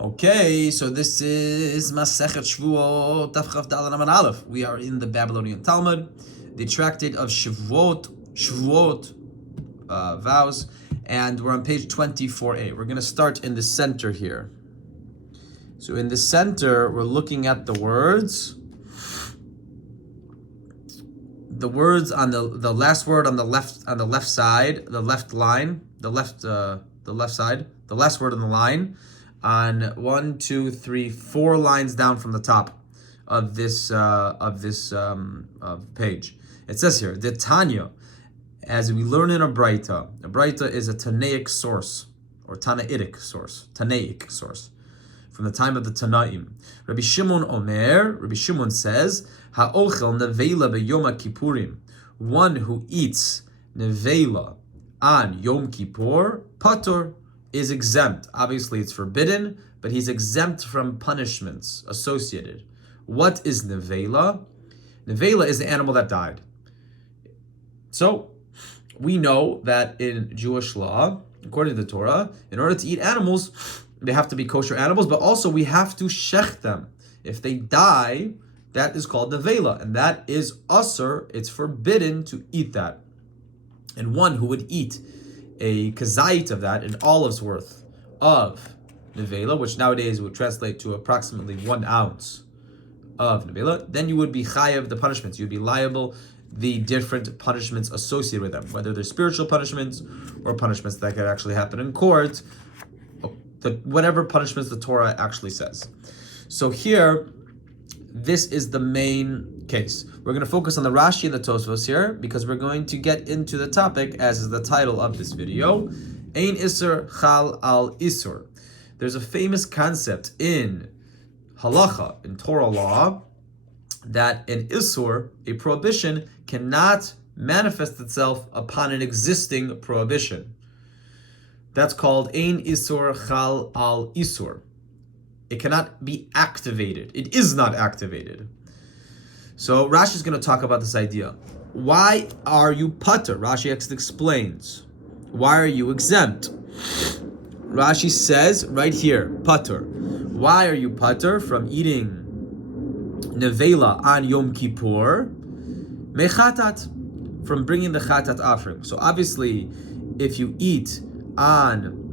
Okay, so this is Masechet Shevuot Daf Chav Daled Amud Aleph. We are in the Babylonian Talmud, the tractate of Shevuot, vows, and we're on page 24a. We're going to start in the center here. So in the center, we're looking at the words. The words on the last word on the left side, the left line, the left side, the last word on the line, on 1, 2, 3, 4 lines down from the top of this page. It says here, the Tanya, as we learn in a Braita is a Tanaic source or Tanaitic source, from the time of the Tanaim. Rabbi Shimon says, Ha'ochel nevela b'Yom Kippurim, one who eats nevela on Yom Kippur, patur, is exempt. Obviously it's forbidden, but he's exempt from punishments associated. What is nevela? Nevela is the animal that died. So we know that in Jewish law, according to the Torah, in order to eat animals, they have to be kosher animals, but also we have to shech them. If they die, that is called nevela, and that is usur. It's forbidden to eat that. And one who would eat a kazait of that, an olive's worth of nevela, which nowadays would translate to approximately 1 ounce of nevela, then you would be chayav the punishments. You'd be liable the different punishments associated with them, whether they're spiritual punishments or punishments that could actually happen in court, whatever punishments the Torah actually says. So here, this is the main case. We're going to focus on the Rashi and the Tosfos here because we're going to get into the topic, as is the title of this video, Ein Isur Chal Al Isur. There's a famous concept in halacha, in Torah law, that an Isur, a prohibition, cannot manifest itself upon an existing prohibition. That's called Ein Isur Chal Al Isur. It cannot be activated. It is not activated. So Rashi is going to talk about this idea. Why are you patur? Rashi explains. Why are you exempt? Rashi says right here, patur. Why are you patur from eating nevela on Yom Kippur? Mechatat, from bringing the chatat offering. So obviously, if you eat on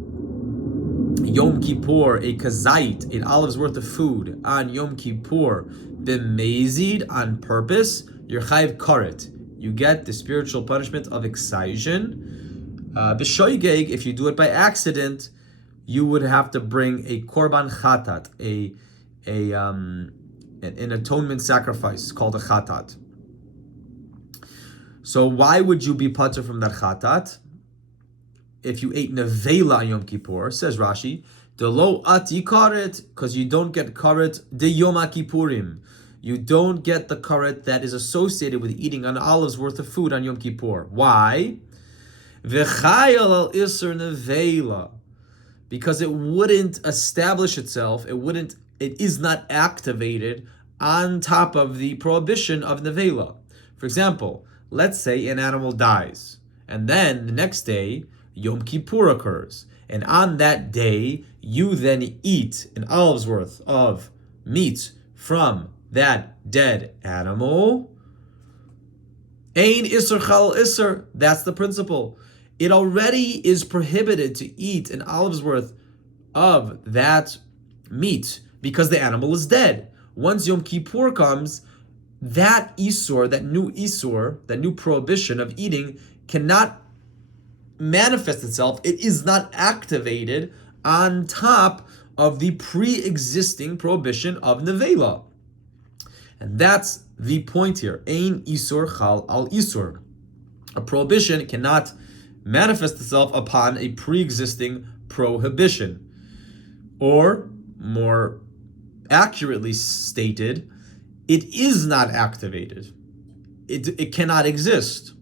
Yom Kippur, a kazait, an olive's worth of food on Yom Kippur, b'mezid, on purpose, you're chayiv karet. You get the spiritual punishment of excision. B'shoigeg, if you do it by accident, you would have to bring a korban chatat, an atonement sacrifice called a chatat. So why would you be patur from that chatat? If you ate nevela on Yom Kippur, says Rashi, de lo ati karet, because you don't get karet de Yom Kippurim. You don't get the karet that is associated with eating an olive's worth of food on Yom Kippur. Why? V'chayal al isur nevela, because it wouldn't establish itself. It is not activated on top of the prohibition of nevela. For example, let's say an animal dies, and then the next day Yom Kippur occurs, and on that day, you then eat an olive's worth of meat from that dead animal. Ein Isur Chal Isur, that's the principle. It already is prohibited to eat an olive's worth of that meat because the animal is dead. Once Yom Kippur comes, that Isur, that new prohibition of eating cannot manifest itself. It is not activated on top of the pre-existing prohibition of nevela. And that's the point here. Ein Isur Chal Al Isur. A prohibition cannot manifest itself upon a pre-existing prohibition. Or, more accurately stated, it is not activated. It cannot exist.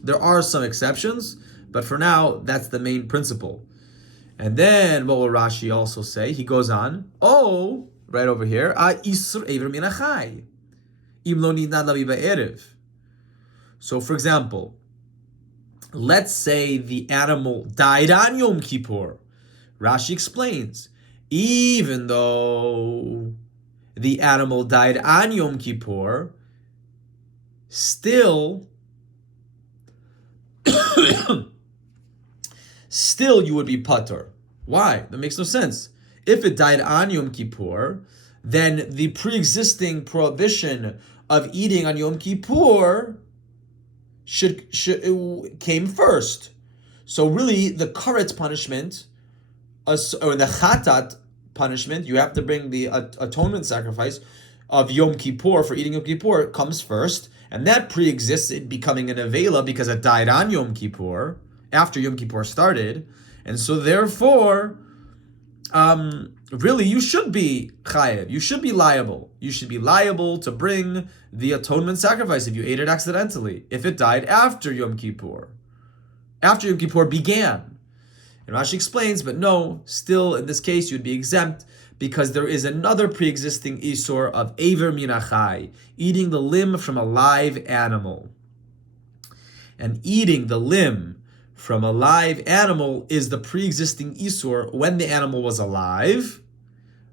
There are some exceptions, but for now, that's the main principle. And then, what will Rashi also say? He goes on, right over here, so for example, let's say the animal died on Yom Kippur. Rashi explains, even though the animal died on Yom Kippur, still you would be patur. Why? That makes no sense. If it died on Yom Kippur, then the pre-existing prohibition of eating on Yom Kippur came first. So really, the karet punishment, or the chatat punishment, you have to bring the atonement sacrifice of Yom Kippur for eating Yom Kippur comes first, and that pre-exists it becoming an avela because it died on Yom Kippur, after Yom Kippur started, and so therefore, really you should be chayev, you should be liable. You should be liable to bring the atonement sacrifice if you ate it accidentally, if it died after Yom Kippur began. And Rashi explains, but no, still in this case you'd be exempt because there is another pre-existing isur of Eiver min hachai, eating the limb from a live animal. And eating the limb from a live animal is the pre-existing isur when the animal was alive,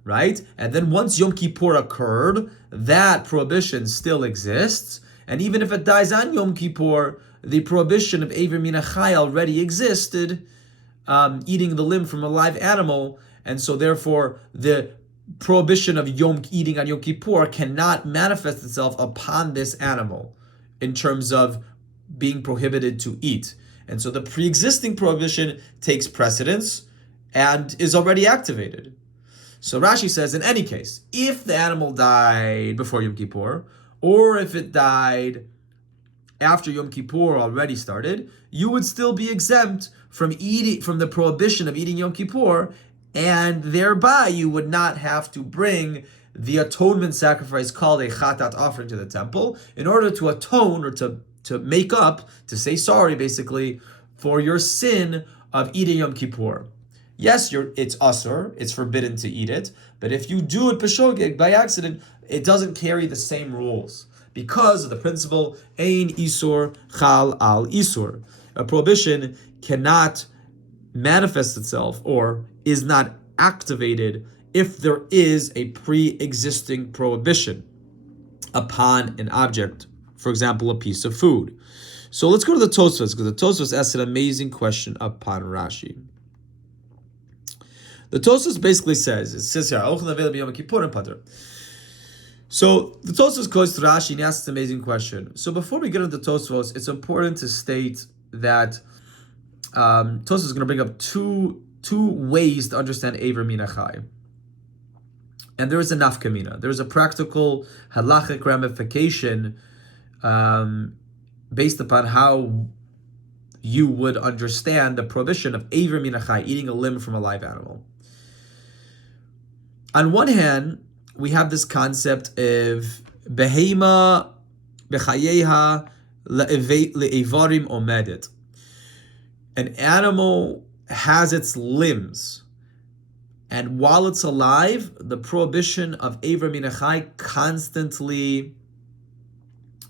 right? And then once Yom Kippur occurred, that prohibition still exists. And even if it dies on Yom Kippur, the prohibition of Eiver min hachai already existed, eating the limb from a live animal, and so therefore the prohibition of eating on Yom Kippur cannot manifest itself upon this animal in terms of being prohibited to eat. And so the pre-existing prohibition takes precedence and is already activated. So Rashi says, in any case, if the animal died before Yom Kippur, or if it died after Yom Kippur already started, you would still be exempt from the prohibition of eating Yom Kippur, and thereby you would not have to bring the atonement sacrifice called a chatat offering to the temple in order to atone or to make up, to say sorry basically, for your sin of eating Yom Kippur. Yes, it's asur, it's forbidden to eat it, but if you do it b'shogeg, by accident, it doesn't carry the same rules because of the principle ein isur chal al isur. A prohibition cannot manifest itself or is not activated if there is a pre-existing prohibition upon an object, for example, a piece of food. So let's go to the Tosfos, because the Tosfos asked an amazing question upon Rashi. The Tosfos basically says, it says here, so the Tosfos goes to Rashi and asks an amazing question. So before we get into Tosfos, it's important to state that Tosfos is going to bring up two ways to understand Eiver min hachai. And there is a nafkamina. There is a practical halachic ramification based upon how you would understand the prohibition of Eiver min hachai, eating a limb from a live animal. On one hand, we have this concept of behema bechayeha le'evarim omedet. An animal has its limbs, and while it's alive, the prohibition of Eiver min hachai constantly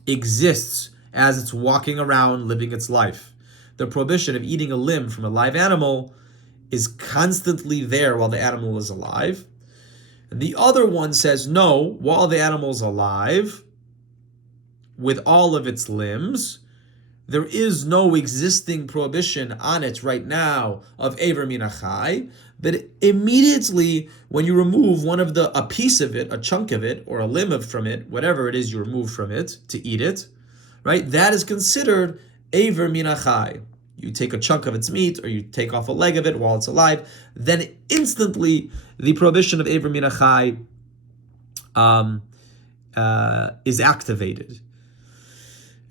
exists as it's walking around living its life. The prohibition of eating a limb from a live animal is constantly there while the animal is alive. And the other one says, no, while the animal's alive, with all of its limbs, there is no existing prohibition on it right now of Eiver min hachai, but immediately when you remove a piece of it, a chunk of it, or a limb from it, whatever it is you remove from it to eat it, right? That is considered Eiver min hachai. You take a chunk of its meat, or you take off a leg of it while it's alive, then instantly the prohibition of Eiver min hachai is activated.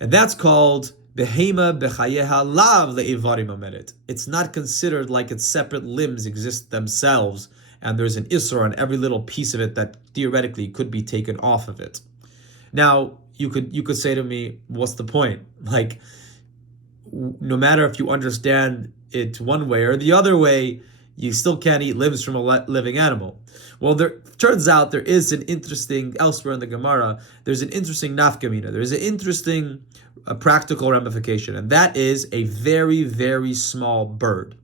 And that's called behema bechayeha lav le'ivarim omeret. It's not considered like its separate limbs exist themselves, and there's an isur on every little piece of it that theoretically could be taken off of it. Now, you could say to me, what's the point? Like, no matter if you understand it one way or the other way, you still can't eat limbs from a living animal. Well, there turns out there is an interesting, elsewhere in the Gemara, there's an interesting nafkamina. There's an interesting practical ramification, and that is a very, very small bird.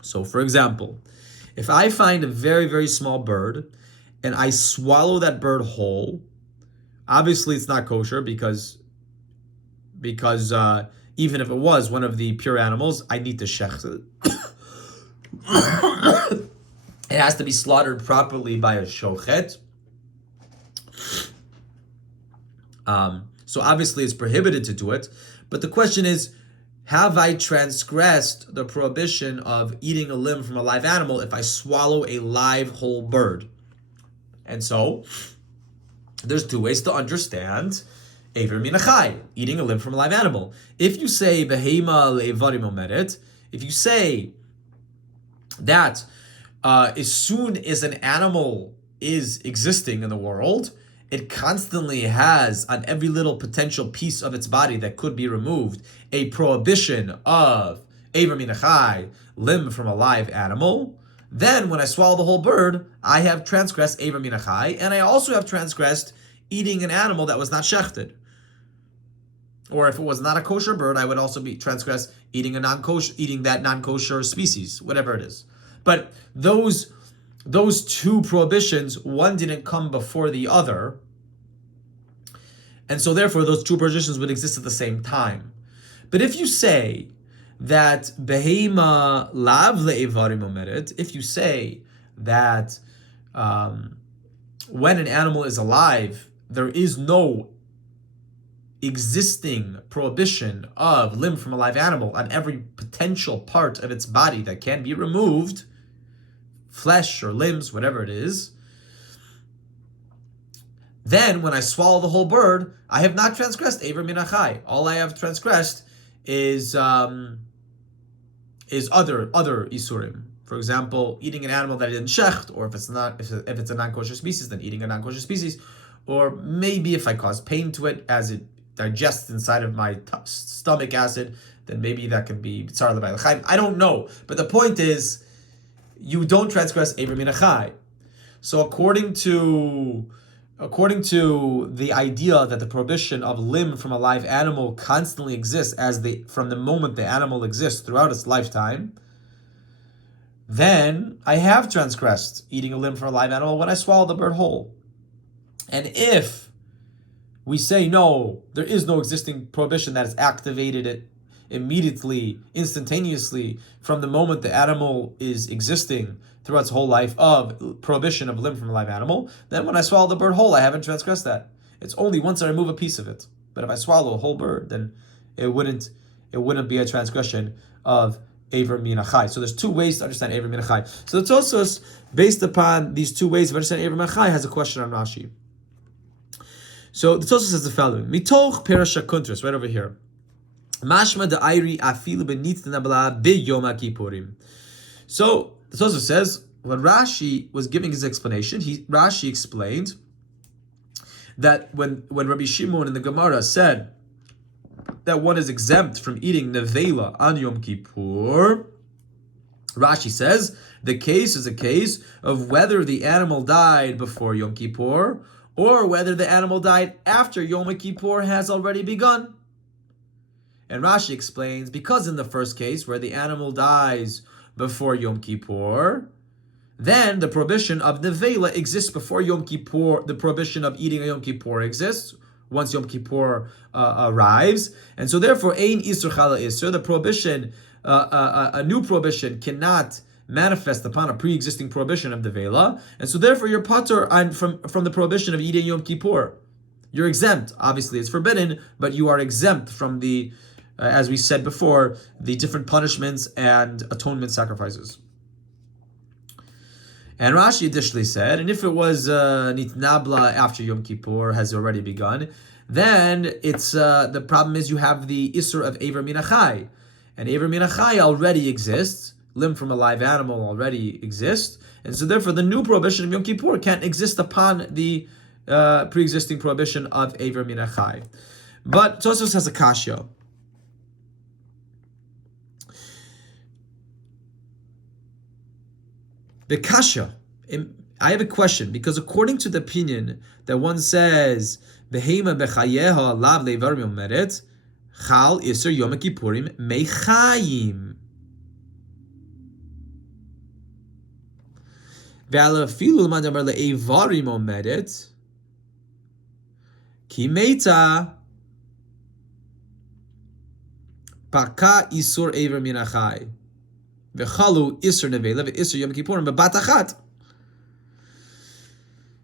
So, for example, If I find a very, very small bird and I swallow that bird whole, obviously it's not kosher because even if it was one of the pure animals, I need to shech it. It has to be slaughtered properly by a shochet. So obviously it's prohibited to do it. But the question is, have I transgressed the prohibition of eating a limb from a live animal if I swallow a live whole bird? And so there's two ways to understand Eiver min achai, eating a limb from a live animal. If you say behema le'evarim omeret, if you say that as soon as an animal is existing in the world, it constantly has on every little potential piece of its body that could be removed a prohibition of Eiver min achai, limb from a live animal, then when I swallow the whole bird, I have transgressed Eiver min achai, and I also have transgressed eating an animal that was not shechted. Or if it was not a kosher bird, I would also be transgress eating that non-kosher species, whatever it is. But those two prohibitions, one didn't come before the other, and so therefore those two prohibitions would exist at the same time. But if you say that behema lav le'evarim omeret, if you say that when an animal is alive, there is no existing prohibition of limb from a live animal on every potential part of its body that can be removed, flesh or limbs, whatever it is, then when I swallow the whole bird, I have not transgressed Eiver min achai. All I have transgressed is other isurim. For example, eating an animal that I didn't shecht, or if it's a non-kosher species, then eating a non-kosher species, or maybe if I cause pain to it as it digests inside of my stomach acid, then maybe that can be b'tzar l'bayil chayim. I don't know, but the point is, you don't transgress Eiver min achai. So according to the idea that the prohibition of limb from a live animal constantly exists from the moment the animal exists throughout its lifetime, then I have transgressed eating a limb from a live animal when I swallow the bird whole. And if we say no, there is no existing prohibition that is activated immediately, instantaneously, from the moment the animal is existing throughout its whole life of prohibition of limb from a live animal, then when I swallow the bird whole, I haven't transgressed that. It's only once I remove a piece of it. But if I swallow a whole bird, then it wouldn't be a transgression of Eiver min achai. So there's two ways to understand Eiver min achai. So the Tosfos, based upon these two ways of understanding Eiver min achai, has a question on Rashi. So the Tosfos says the following: Mitoch Perasha Kuntras, right over here. Mashma de Airi afilu benitna bla biyom kippurim. So the Tosfos says when Rashi was giving his explanation, Rashi explained that when Rabbi Shimon in the Gemara said that one is exempt from eating nevela on Yom Kippur, Rashi says the case is a case of whether the animal died before Yom Kippur or whether the animal died after Yom Kippur has already begun. And Rashi explains, because in the first case, where the animal dies before Yom Kippur, then the prohibition of nevela exists before Yom Kippur. The prohibition of eating a Yom Kippur exists once Yom Kippur arrives. And so therefore, ein isur chala isur, the prohibition, a new prohibition cannot manifest upon a pre-existing prohibition of nevela. And so therefore, you're patur from the prohibition of eating Yom Kippur. You're exempt. Obviously, it's forbidden, but you are exempt from the, as we said before, the different punishments and atonement sacrifices. And Rashi additionally said, and if it was nitnabla after Yom Kippur has already begun, then it's the problem is you have the isur of Eiver min achai, and Eiver min achai already exists. Limb from a live animal already exists, and so therefore the new prohibition of Yom Kippur can't exist upon the pre-existing prohibition of Eiver min achai. But Tosfos has a kasha. The kasha, I have a question, because according to the opinion that one says behema bechayeha lav levarim omeret chal iser Yom Kippurim mechayim. Ve'alafilu l'madamer le'evarim omedet, ki meta paka isur ever min achai, ve'chalu isur nevela ve'isur yom kippurim bebat achat.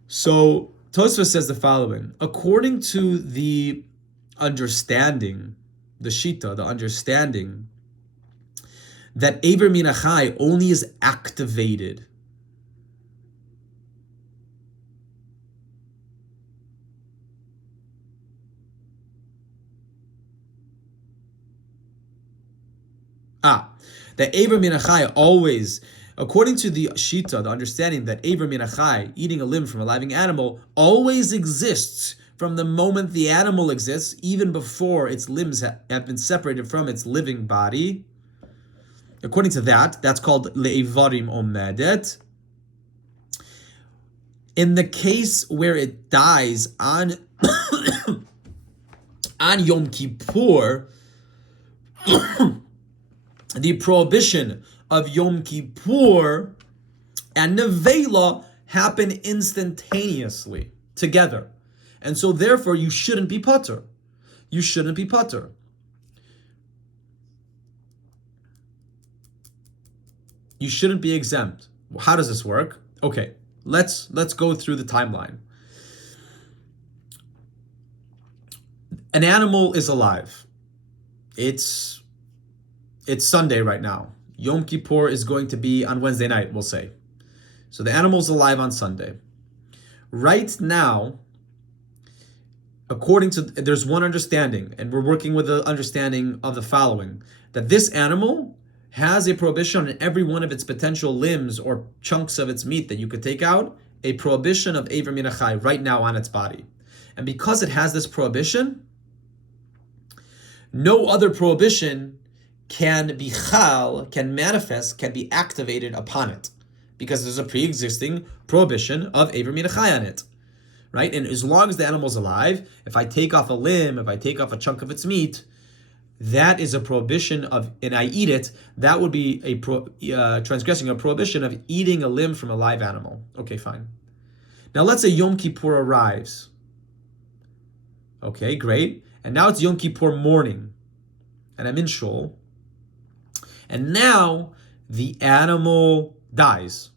So Tosfos says the following: according to the understanding, the shita, the understanding that Ever Min Achai only is activated that Ever Min Achai always, according to the shita, the understanding that Ever Min Achai, eating a limb from a living animal, always exists from the moment the animal exists, even before its limbs have been separated from its living body. According to that, that's called le'evarim omedet. In the case where it dies on on Yom Kippur, the prohibition of Yom Kippur and Nevela happen instantaneously together. And so therefore you shouldn't be patur. You shouldn't be patur. You shouldn't be exempt. How does this work? Okay, let's go through the timeline. An animal is alive. It's Sunday right now. Yom Kippur is going to be on Wednesday night, we'll say. So the animal's alive on Sunday. Right now, according to, there's one understanding, and we're working with the understanding of the following, that this animal has a prohibition on every one of its potential limbs or chunks of its meat that you could take out, a prohibition of Ever Min Achai right now on its body. And because it has this prohibition, no other prohibition can be manifest, can be activated upon it, because there's a pre-existing prohibition of Ever Min Achai on it, right? And as long as the animal's alive, if I take off a limb, if I take off a chunk of its meat, that is a prohibition of, and I eat it, that would be a transgressing a prohibition of eating a limb from a live animal. Okay, fine. Now let's say Yom Kippur arrives. Okay, great. And now it's Yom Kippur morning, and I'm in shul, and now the animal dies.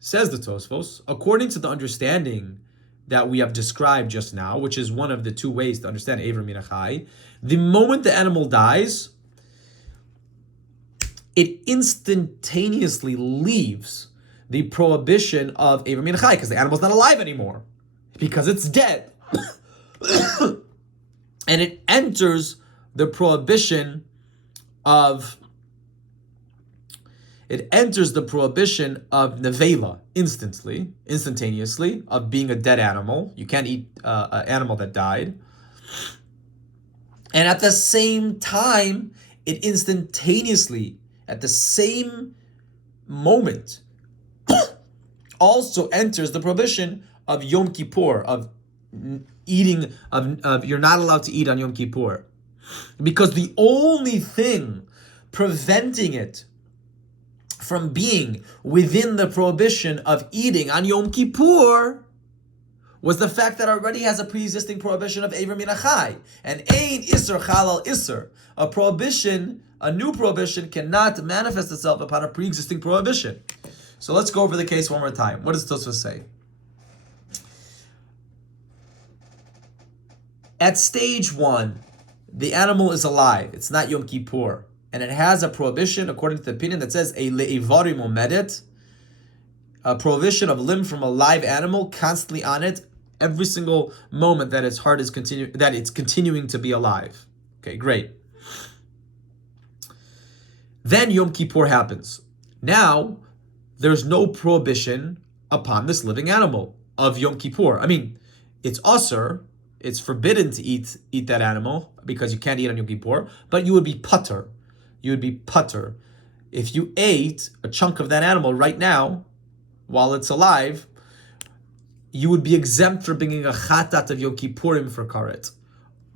Says the Tosfos, according to the understanding that we have described just now, which is one of the two ways to understand Ever Min Achai, the moment the animal dies, it instantaneously leaves the prohibition of Ever Min Achai, because the animal's not alive anymore, because it's dead. And it enters the prohibition of nevela instantaneously, of being a dead animal. You can't eat an animal that died. And at the same time, it instantaneously, at the same moment, also enters the prohibition of Yom Kippur, of eating, of you're not allowed to eat on Yom Kippur. Because the only thing preventing it from being within the prohibition of eating on Yom Kippur was the fact that it already has a pre-existing prohibition of Ever Min Achai. And Ein Isser Chalal Isser. A prohibition, a new prohibition, cannot manifest itself upon a pre-existing prohibition. So let's go over the case one more time. What does Tosfos say? At stage one, the animal is alive. It's not Yom Kippur. And it has a prohibition, according to the opinion, that says a le'evarim omedet, a prohibition of limb from a live animal constantly on it, every single moment that its heart is it's continuing to be alive. Okay, great. Then Yom Kippur happens. Now, there's no prohibition upon this living animal of Yom Kippur. I mean, it's asur, it's forbidden to eat that animal because you can't eat on Yom Kippur, but you would be patur. You would be patur. If you ate a chunk of that animal right now, while it's alive, you would be exempt from bringing a chatat of Yom Kippurim for karet.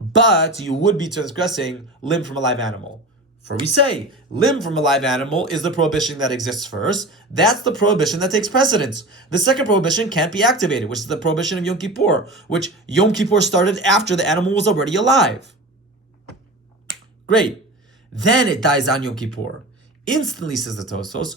But you would be transgressing limb from a live animal. For we say, limb from a live animal is the prohibition that exists first. That's the prohibition that takes precedence. The second prohibition can't be activated, which is the prohibition of Yom Kippur, which Yom Kippur started after the animal was already alive. Great. Then it dies on Yom Kippur. Instantly, says the Tosfos,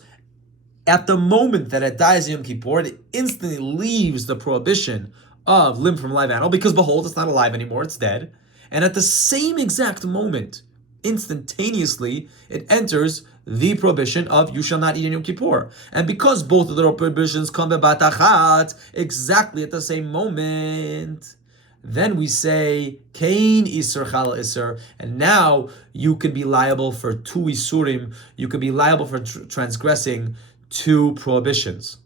at the moment that it dies on Yom Kippur, it instantly leaves the prohibition of limb from a live animal, because behold, it's not alive anymore, it's dead. And at the same exact moment, instantaneously, it enters the prohibition of you shall not eat in Yom Kippur. And because both of the prohibitions come bebat achat, exactly at the same moment, then we say, Kain Isur Chalal Isur, and now you can be liable for two Isurim, you can be liable for transgressing two prohibitions,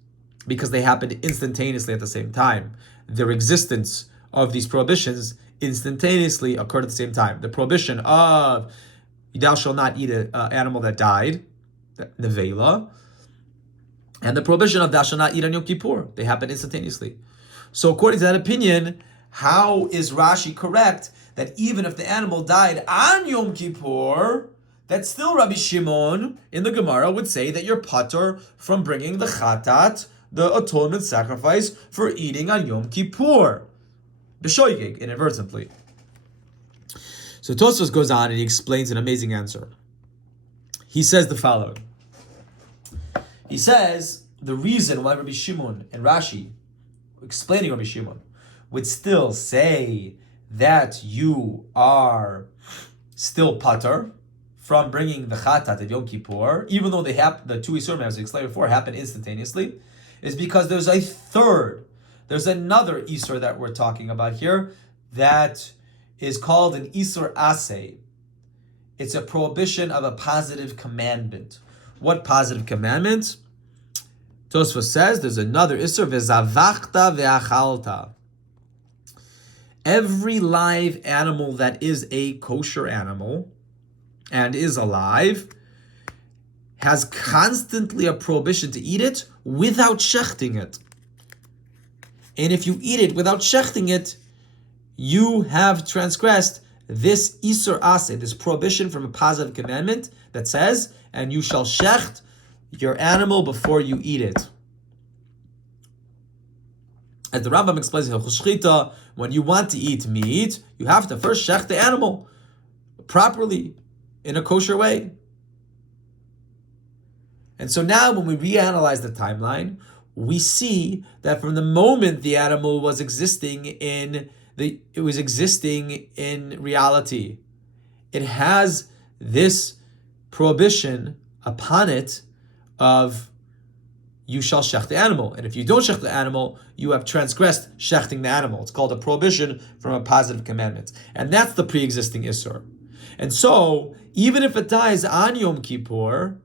because they happened instantaneously at the same time. Their existence of these prohibitions instantaneously occurred at the same time. The prohibition of thou shalt not eat an animal that died, nevela, and the prohibition of thou shalt not eat on Yom Kippur, they happen instantaneously. So according to that opinion, how is Rashi correct that even if the animal died on Yom Kippur, that still Rabbi Shimon in the Gemara would say that you're patur from bringing the chatat, the atonement sacrifice, for eating on Yom Kippur? B'shoigig, inadvertently. So Tosfos goes on and he explains an amazing answer. He says the following. He says the reason why Rabbi Shimon and Rashi, explaining Rabbi Shimon, would still say that you are still patur from bringing the chatat at Yom Kippur, even though the two Isurim, as I explained before, happen instantaneously, is because there's another Isur that we're talking about here that is called an Isur Aseh. It's a prohibition of a positive commandment. What positive commandment? Tosfos says there's another Isur, V'zavachta ve'achalta. Every live animal that is a kosher animal and is alive has constantly a prohibition to eat it without shechting it. And if you eat it without shechting it, you have transgressed this Isur Aseh, this prohibition from a positive commandment that says, and you shall shecht your animal before you eat it. As the Rambam explains in Hilchos Shchita, when you want to eat meat, you have to first shecht the animal properly, in a kosher way. And so now when we reanalyze the timeline, we see that from the moment the animal was existing in reality, it has this prohibition upon it of you shall shech the animal. And if you don't shech the animal, you have transgressed shechting the animal. It's called a prohibition from a positive commandment. And that's the pre-existing Isur. And so, even if it dies on Yom Kippur,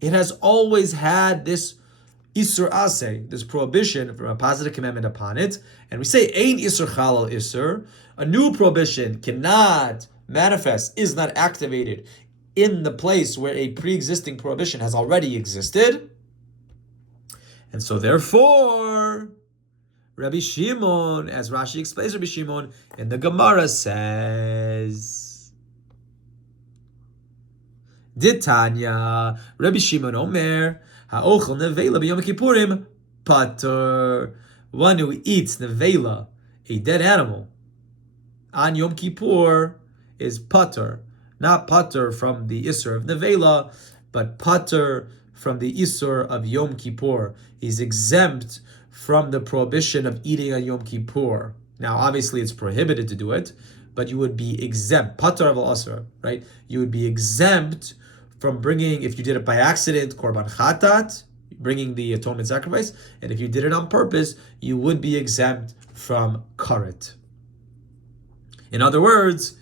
it has always had this Isur Aseh, this prohibition from a positive commandment upon it. And we say, Ein Isur Chalal Isur. A new prohibition cannot manifest, is not activated in the place where a pre-existing prohibition has already existed. And so therefore, Rabbi Shimon, as Rashi explains Rabbi Shimon, in the Gemara says, Ditanya, Rabbi Shimon Omer, Ha'ochel nevela b'yom kippurim, patur. One who eats nevela, a dead animal, on Yom Kippur is patur. Not patur from the Isur of nevela, but patur from the Isur of Yom Kippur. He's exempt from the prohibition of eating on Yom Kippur. Now, obviously, it's prohibited to do it, but you would be exempt. Patur of al-Asr, right? You would be exempt from bringing, if you did it by accident, korban chatat, bringing the atonement sacrifice, and if you did it on purpose, you would be exempt from karet. In other words,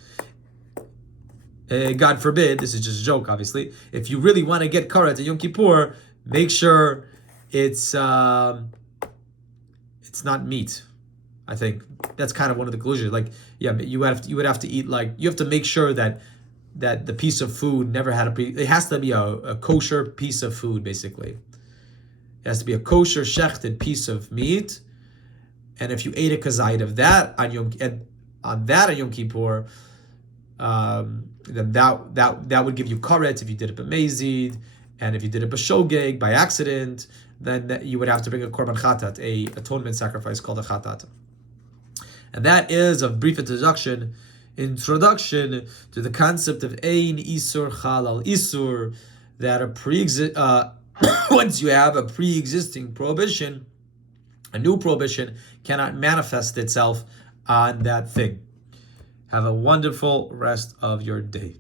God forbid, this is just a joke, obviously, if you really want to get karet at Yom Kippur, make sure it's not meat. I think that's kind of one of the conclusions. Like, yeah, you would have to eat, like, you have to make sure that the piece of food never had it has to be a kosher piece of food, basically. It has to be a kosher shechted piece of meat, and if you ate a kazayit of that on Yom Kippur, then that would give you karet if you did it b'mezid, and if you did it b'shogeg by accident, then you would have to bring a korban chatat, a atonement sacrifice called a chatat. And that is a brief introduction to the concept of ein isur chalal isur, that once you have a pre-existing prohibition, a new prohibition cannot manifest itself on that thing. Have a wonderful rest of your day.